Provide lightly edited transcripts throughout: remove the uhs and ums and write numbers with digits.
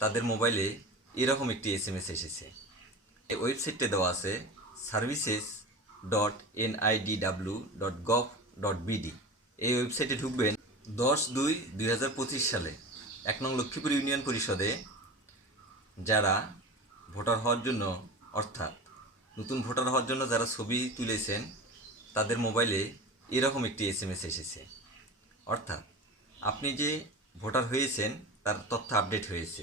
তাদের মোবাইলে এরকম একটি এসএমএস এসেছে। এই ওয়েবসাইটে দেওয়া আছে services.nidw.gov.bd। এই ওয়েবসাইটে ঢুকবেন 10/2/2025 সালে 1 নং লক্ষ্মীপুর ইউনিয়ন পরিষদে যারা ভোটার হওয়ার জন্য, অর্থাৎ নতুন ভোটার হওয়ার জন্য যারা ছবি তুলেছেন, তাদের মোবাইলে এরকম একটি এসএমএস এসেছে। অর্থাৎ আপনি যে ভোটার হয়েছেন তার তথ্য আপডেট হয়েছে।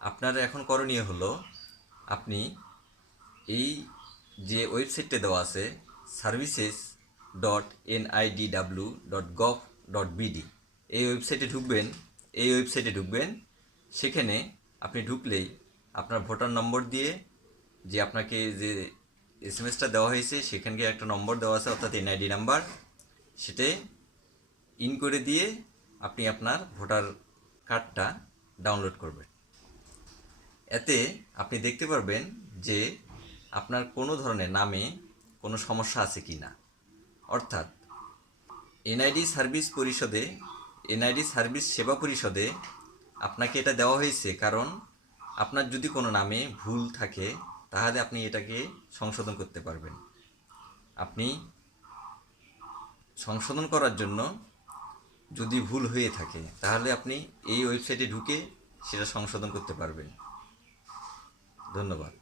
আপনার এখন করণীয় হলো, আপনি এই যে ওয়েবসাইটটা দেওয়া আছে services.nidw.gov.bd, এই ওয়েবসাইটে ঢুকবেন। সেখানে আপনি ঢুকলেই আপনার ভোটার নম্বর দিয়ে, যে আপনাকে যে এসএমএসটা দেওয়া হয়েছে সেখানকে একটা নম্বর দেওয়া আছে, অর্থাৎ এনআইডি নাম্বার, সেটাই ইন করে দিয়ে আপনি আপনার ভোটার কার্ডটা ডাউনলোড করবেন। এতে আপনি দেখতে পারবেন যে আপনার কোনো ধরনের নামে কোনো সমস্যা আছে কি না। অর্থাৎ এনআইডি সার্ভিস সেবা পরিষদে আপনাকে এটা দেওয়া হয়েছে, কারণ আপনার যদি কোনো নামে ভুল থাকে তাহলে আপনি এটাকে সংশোধন করতে পারবেন। আপনি সংশোধন করার জন্য, যদি ভুল হয়ে থাকে তাহলে আপনি এই ওয়েবসাইটে ঢুকে সেটা সংশোধন করতে পারবেন। ধন্যবাদ।